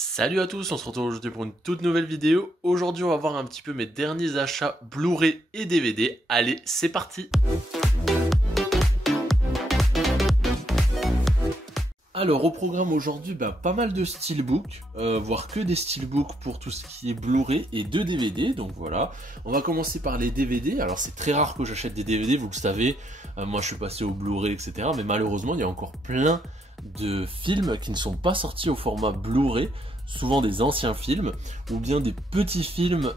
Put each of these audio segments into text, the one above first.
Salut à tous, on se retrouve aujourd'hui pour une toute nouvelle vidéo. Aujourd'hui on va voir un petit peu mes derniers achats Blu-ray et DVD. Allez, c'est parti! Alors au programme aujourd'hui, pas mal de steelbook, voire que des steelbooks pour tout ce qui est Blu-ray et de DVD, donc voilà. On va commencer par les DVD, alors c'est très rare que j'achète des DVD, vous le savez, moi je suis passé au Blu-ray, etc. Mais malheureusement il y a encore plein de films qui ne sont pas sortis au format Blu-ray, souvent des anciens films, ou bien des petits films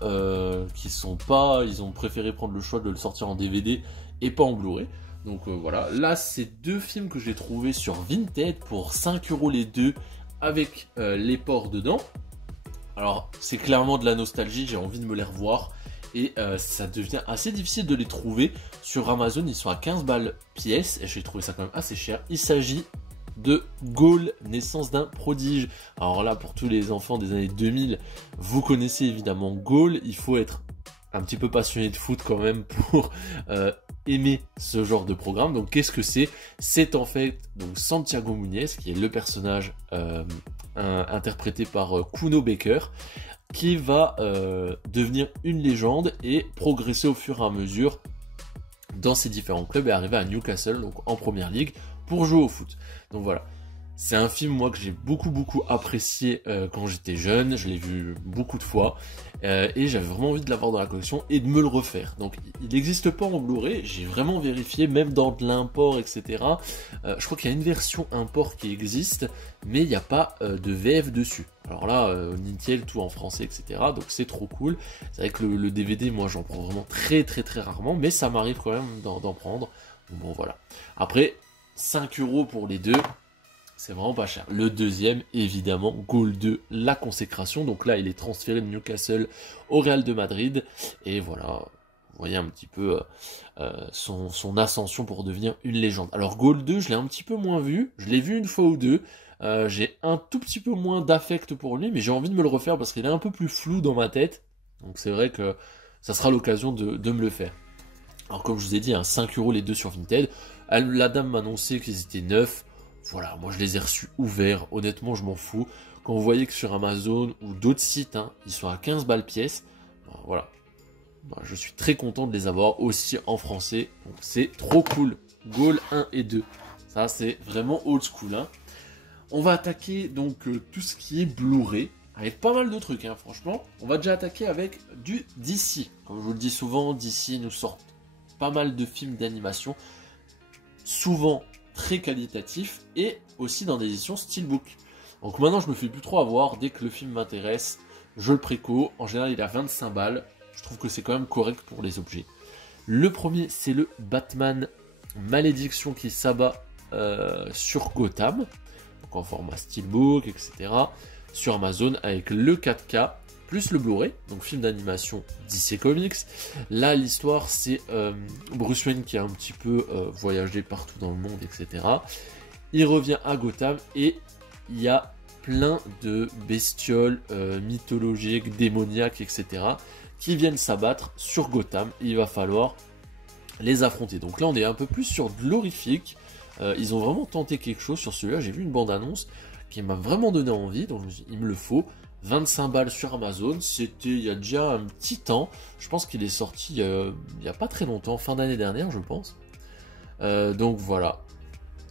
qui sont pas, ils ont préféré prendre le choix de le sortir en DVD et pas en Blu-ray. Donc voilà, là c'est deux films que j'ai trouvés sur Vinted pour 5 € les deux avec les ports dedans. Alors c'est clairement de la nostalgie, j'ai envie de me les revoir et ça devient assez difficile de les trouver. Sur Amazon ils sont à 15 balles pièce et j'ai trouvé ça quand même assez cher. Il s'agit de Goal, naissance d'un prodige. Alors là pour tous les enfants des années 2000, vous connaissez évidemment Goal, il faut être un petit peu passionné de foot quand même pour aimer ce genre de programme. Donc qu'est-ce que c'est? C'est en fait donc Santiago Munez qui est le personnage interprété par Kuno Becker qui va devenir une légende et progresser au fur et à mesure dans ses différents clubs et arriver à Newcastle, donc en première ligue, pour jouer au foot. Donc voilà. C'est un film, moi, que j'ai beaucoup apprécié quand j'étais jeune. Je l'ai vu beaucoup de fois. Et j'avais vraiment envie de l'avoir dans la collection et de me le refaire. Donc, il n'existe pas en Blu-ray. J'ai vraiment vérifié, même dans de l'import, etc. Je crois qu'il y a une version import qui existe, mais il n'y a pas de VF dessus. Alors là, nickel, tout en français, etc. Donc, c'est trop cool. C'est vrai que le DVD, moi, j'en prends vraiment très rarement. Mais ça m'arrive quand même d'en prendre. Bon, voilà. Après, 5 € pour les deux. C'est vraiment pas cher. Le deuxième, évidemment, Goal 2, la consécration. Donc là, il est transféré de Newcastle au Real de Madrid. Et voilà, vous voyez un petit peu son ascension pour devenir une légende. Alors Goal 2, je l'ai un petit peu moins vu. Je l'ai vu une fois ou deux. J'ai un tout petit peu moins d'affect pour lui, mais j'ai envie de me le refaire parce qu'il est un peu plus flou dans ma tête. Donc c'est vrai que ça sera l'occasion de me le faire. Alors comme je vous ai dit, 5 € les deux sur Vinted. La dame m'a annoncé qu'ils étaient neufs. Voilà, moi je les ai reçus ouverts, honnêtement je m'en fous. Quand vous voyez que sur Amazon ou d'autres sites, ils sont à 15 balles pièce, voilà. Je suis très content de les avoir aussi en français, donc c'est trop cool. Goal 1 et 2, ça c'est vraiment old school. On va attaquer donc tout ce qui est Blu-ray, avec pas mal de trucs franchement. On va déjà attaquer avec du DC. Comme je vous le dis souvent, DC nous sort pas mal de films d'animation, souvent très qualitatif et aussi dans des éditions steelbook. Donc maintenant je me fais plus trop avoir, dès que le film m'intéresse, je le préco. En général il est à 25 balles, je trouve que c'est quand même correct pour les objets. Le premier c'est le Batman Malédiction qui s'abat sur Gotham, donc en format steelbook, etc. sur Amazon avec le 4K plus le Blu-ray, donc film d'animation DC Comics. Là, l'histoire, c'est Bruce Wayne qui a un petit peu voyagé partout dans le monde, etc. Il revient à Gotham et il y a plein de bestioles mythologiques, démoniaques, etc. qui viennent s'abattre sur Gotham. Et il va falloir les affronter. Donc là, on est un peu plus sur de l'horrifique. Ils ont vraiment tenté quelque chose sur celui-là. J'ai vu une bande-annonce qui m'a vraiment donné envie, donc il me le faut. 25 balles sur Amazon, c'était il y a déjà un petit temps, je pense qu'il est sorti il n'y a pas très longtemps, fin d'année dernière je pense. Donc voilà,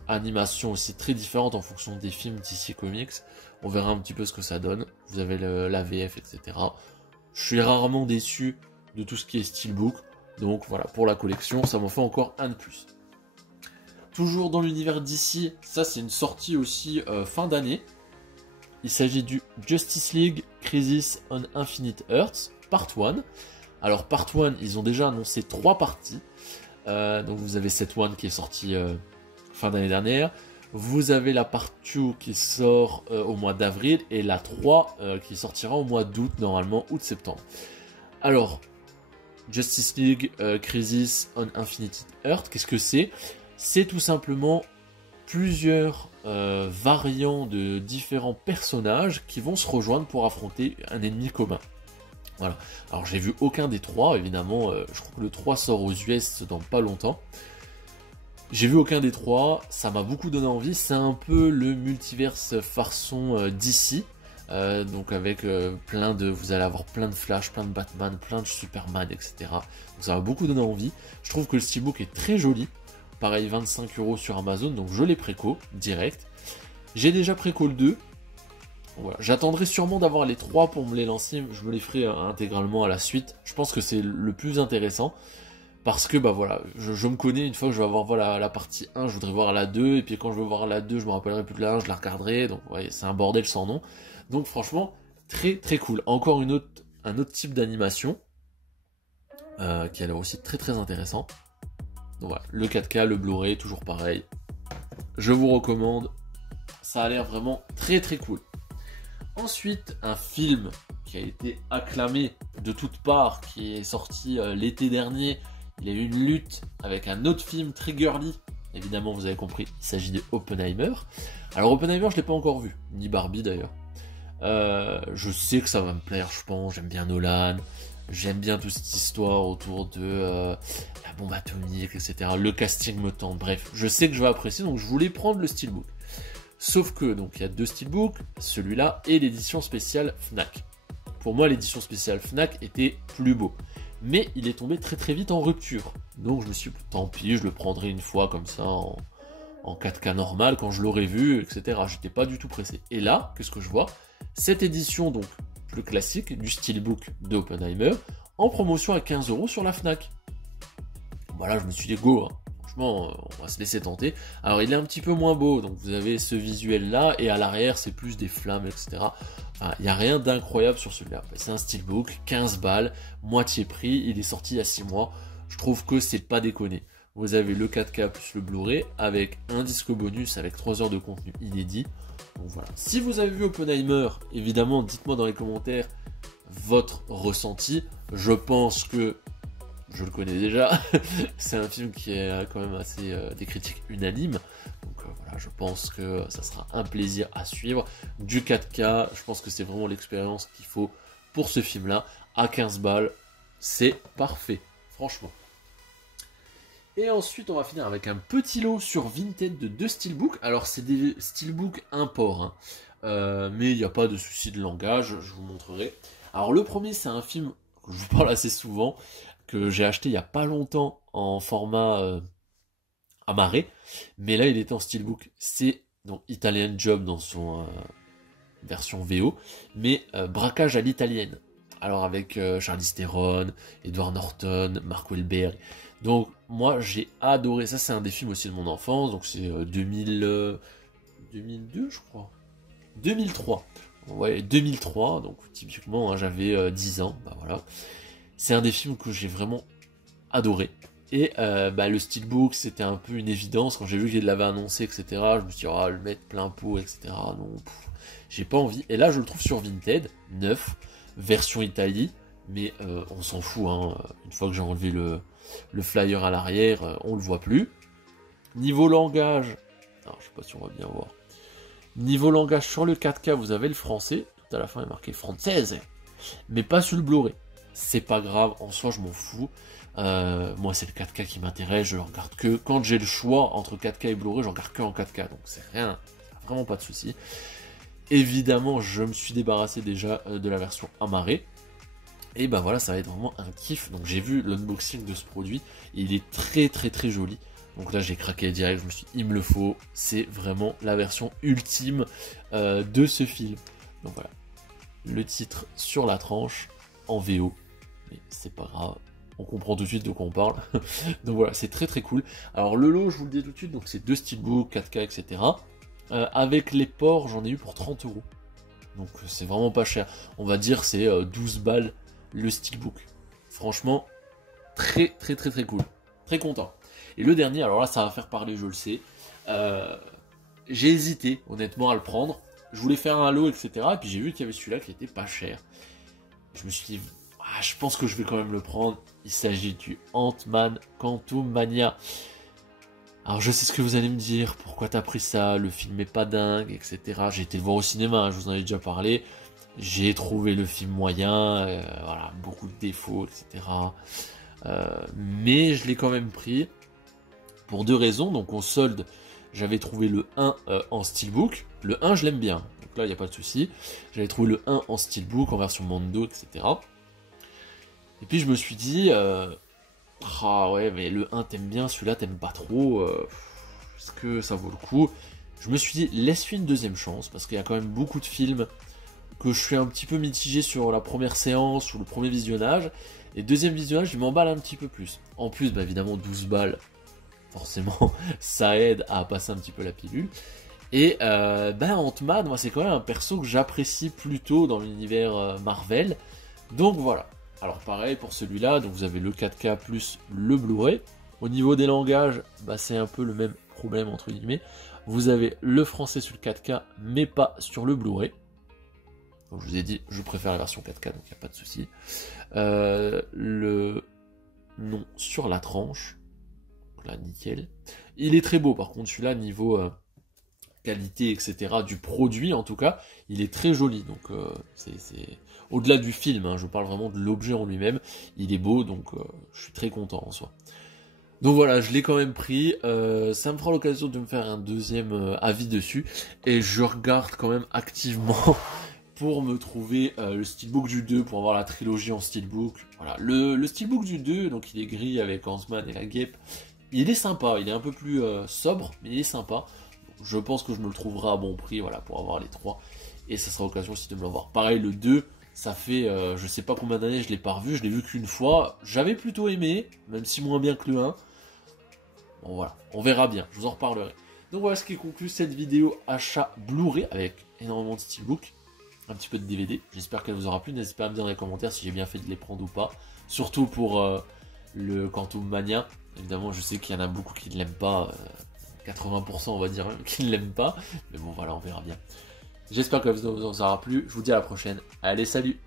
animation aussi très différente en fonction des films DC Comics, on verra un petit peu ce que ça donne, vous avez la VF, etc. Je suis rarement déçu de tout ce qui est steelbook, donc voilà, pour la collection, ça m'en fait encore un de plus. Toujours dans l'univers DC, ça c'est une sortie aussi fin d'année. Il s'agit du Justice League Crisis on Infinite Earths, Part 1. Alors, Part 1, ils ont déjà annoncé 3 parties. Donc, vous avez cette 1 qui est sortie fin d'année dernière. Vous avez la Part 2 qui sort au mois d'avril. Et la 3 qui sortira au mois d'août, normalement, août-septembre. Alors, Justice League Crisis on Infinite Earths, qu'est-ce que c'est? C'est tout simplement plusieurs variants de différents personnages qui vont se rejoindre pour affronter un ennemi commun. Voilà. Alors j'ai vu aucun des trois, évidemment, je crois que le 3 sort aux US dans pas longtemps. J'ai vu aucun des trois, ça m'a beaucoup donné envie, c'est un peu le multiverse farçon DC. donc avec vous allez avoir plein de Flash, plein de Batman, plein de Superman, etc. Donc ça va beaucoup donner envie. Je trouve que le steelbook est très joli. Pareil, 25 € sur Amazon, donc je l'ai préco, direct. J'ai déjà préco le 2. Voilà. J'attendrai sûrement d'avoir les 3 pour me les lancer, je me les ferai intégralement à la suite. Je pense que c'est le plus intéressant. Parce que bah voilà, je me connais, une fois que je vais avoir voilà, la partie 1, je voudrais voir la 2, et puis quand je veux voir la 2, je me rappellerai plus de la 1, je la regarderai, donc ouais, c'est un bordel sans nom. Donc franchement, très très cool. Encore un autre type d'animation, qui a l'air aussi très très intéressant. Donc voilà, le 4K, le Blu-ray, toujours pareil. Je vous recommande, ça a l'air vraiment très très cool. Ensuite, un film qui a été acclamé de toutes parts, qui est sorti l'été dernier. Il y a eu une lutte avec un autre film très girly. Évidemment, vous avez compris, il s'agit de Oppenheimer. Alors Oppenheimer, je l'ai pas encore vu, ni Barbie d'ailleurs. Je sais que ça va me plaire, je pense. J'aime bien Nolan, j'aime bien toute cette histoire autour de la bombe atomique, etc. Le casting me tente. Bref, je sais que je vais apprécier, donc je voulais prendre le steelbook. Sauf que donc il y a 2 steelbooks, celui-là et l'édition spéciale Fnac. Pour moi, l'édition spéciale Fnac était plus beau. Mais il est tombé très très vite en rupture. Donc je me suis dit, tant pis, je le prendrai une fois comme ça en 4K normal quand je l'aurai vu, etc. J'étais pas du tout pressé. Et là, qu'est-ce que je vois? Cette édition donc plus classique du steelbook d'Oppenheimer en promotion à 15 € sur la Fnac. Voilà, je me suis dit go, hein. Franchement, on va se laisser tenter. Alors il est un petit peu moins beau, donc vous avez ce visuel là, et à l'arrière c'est plus des flammes, etc. Enfin, il n'y a rien d'incroyable sur celui-là. C'est un steelbook, 15 balles, moitié prix, il est sorti il y a 6 mois. Je trouve que c'est pas déconné. Vous avez le 4K plus le Blu-ray, avec un disque bonus, avec 3 heures de contenu inédit. Donc voilà. Si vous avez vu Oppenheimer, évidemment, dites-moi dans les commentaires votre ressenti. Je pense que je le connais déjà, c'est un film qui est quand même assez des critiques unanimes, donc voilà, je pense que ça sera un plaisir à suivre. Du 4K, je pense que c'est vraiment l'expérience qu'il faut pour ce film-là, à 15 balles, c'est parfait, franchement. Et ensuite, on va finir avec un petit lot sur Vinted de 2 steelbooks. Alors, c'est des steelbooks import, hein. Mais il n'y a pas de souci de langage, je vous montrerai. Alors, le premier, c'est un film que je vous parle assez souvent, que j'ai acheté il y a pas longtemps en format amarré, mais là il est en steelbook. C'est donc Italian Job dans son version VO, mais braquage à l'italienne. Alors avec Charlize Theron, Edward Norton, Mark Wahlberg. Donc moi j'ai adoré. Ça c'est un des films aussi de mon enfance. Donc c'est 2002 je crois. 2003. Ouais 2003. Donc typiquement hein, j'avais 10 ans. Bah voilà. C'est un des films que j'ai vraiment adoré. Et le steelbook, c'était un peu une évidence. Quand j'ai vu qu'il l'avait annoncé, etc., je me suis dit, oh, le mettre plein pot, etc. Non, j'ai pas envie. Et là, je le trouve sur Vinted, neuf, version Italie. Mais on s'en fout, hein. Une fois que j'ai enlevé le flyer à l'arrière, on le voit plus. Niveau langage, alors, je sais pas si on va bien voir. Niveau langage, sur le 4K, vous avez le français. Tout à la fin, il est marqué française. Mais pas sur le Blu-ray. C'est pas grave, en soi je m'en fous. Moi c'est le 4K qui m'intéresse, je regarde que quand j'ai le choix entre 4K et Blu-ray, je regarde que en 4K, donc c'est rien, vraiment pas de souci. Évidemment, je me suis débarrassé déjà de la version amarrée. Et ben voilà, ça va être vraiment un kiff. Donc j'ai vu l'unboxing de ce produit, et il est très très très joli. Donc là j'ai craqué direct, je me suis dit il me le faut, c'est vraiment la version ultime de ce film. Donc voilà, le titre sur la tranche en VO, mais c'est pas grave, on comprend tout de suite de quoi on parle. Donc voilà, c'est très très cool. Alors le lot, je vous le dis tout de suite, donc c'est 2 steelbooks, 4K, etc. Avec les ports, j'en ai eu pour 30 €. Donc c'est vraiment pas cher. On va dire c'est 12 balles le steelbook. Franchement, très très très très cool. Très content. Et le dernier, alors là ça va faire parler, je le sais. J'ai hésité honnêtement à le prendre. Je voulais faire un lot, etc. Et puis j'ai vu qu'il y avait celui-là qui était pas cher. Je me suis dit, ah, je pense que je vais quand même le prendre. Il s'agit du Ant-Man Quantumania. Alors je sais ce que vous allez me dire, pourquoi t'as pris ça, le film est pas dingue, etc. J'ai été le voir au cinéma, hein, je vous en ai déjà parlé. J'ai trouvé le film moyen, voilà, beaucoup de défauts, etc. Mais je l'ai quand même pris pour 2 raisons. Donc on solde, j'avais trouvé le 1 en steelbook. Le 1, je l'aime bien, donc là, il n'y a pas de souci. J'avais trouvé le 1 en steelbook, en version Mondo, etc. Et puis, je me suis dit, ah ouais, mais le 1, t'aimes bien, celui-là, t'aimes pas trop. Est-ce que ça vaut le coup? Je me suis dit, laisse-lui une deuxième chance, parce qu'il y a quand même beaucoup de films que je suis un petit peu mitigé sur la première séance ou le premier visionnage. Et deuxième visionnage, je m'emballe un petit peu plus. En plus, bah, évidemment, 12 balles, forcément, ça aide à passer un petit peu la pilule. Et Ant-Man, moi, c'est quand même un perso que j'apprécie plutôt dans l'univers Marvel. Donc voilà. Alors pareil pour celui-là, donc vous avez le 4K plus le Blu-ray. Au niveau des langages, bah, c'est un peu le même problème entre guillemets. Vous avez le français sur le 4K, mais pas sur le Blu-ray. Donc je vous ai dit, je préfère la version 4K, donc il n'y a pas de souci. Le nom sur la tranche, là nickel. Il est très beau, par contre celui-là niveau qualité, etc. du produit en tout cas, il est très joli. Donc c'est au-delà du film, hein, je parle vraiment de l'objet en lui-même. Il est beau, donc je suis très content en soi. Donc voilà, je l'ai quand même pris, ça me fera l'occasion de me faire un deuxième avis dessus, et je regarde quand même activement pour me trouver le steelbook du 2, pour avoir la trilogie en steelbook. Voilà, le steelbook du 2, donc il est gris avec Ant-Man et la guêpe, il est sympa, il est un peu plus sobre, mais il est sympa. Je pense que je me le trouverai à bon prix, voilà, pour avoir les 3, et ça sera l'occasion aussi de me l'avoir. Pareil, le 2, ça fait, je sais pas combien d'années je l'ai pas revu, je l'ai vu qu'une fois, j'avais plutôt aimé, même si moins bien que le 1. Bon voilà, on verra bien, je vous en reparlerai. Donc voilà ce qui conclut cette vidéo achat Blu-ray avec énormément de steelbook, un petit peu de DVD. J'espère qu'elle vous aura plu, n'hésitez pas à me dire dans les commentaires si j'ai bien fait de les prendre ou pas. Surtout pour le Quantum Mania. Évidemment, je sais qu'il y en a beaucoup qui ne l'aiment pas, 80% on va dire même qui ne l'aiment pas. Mais bon voilà, on verra bien. J'espère que la vidéo vous aura plu, je vous dis à la prochaine. Allez, salut!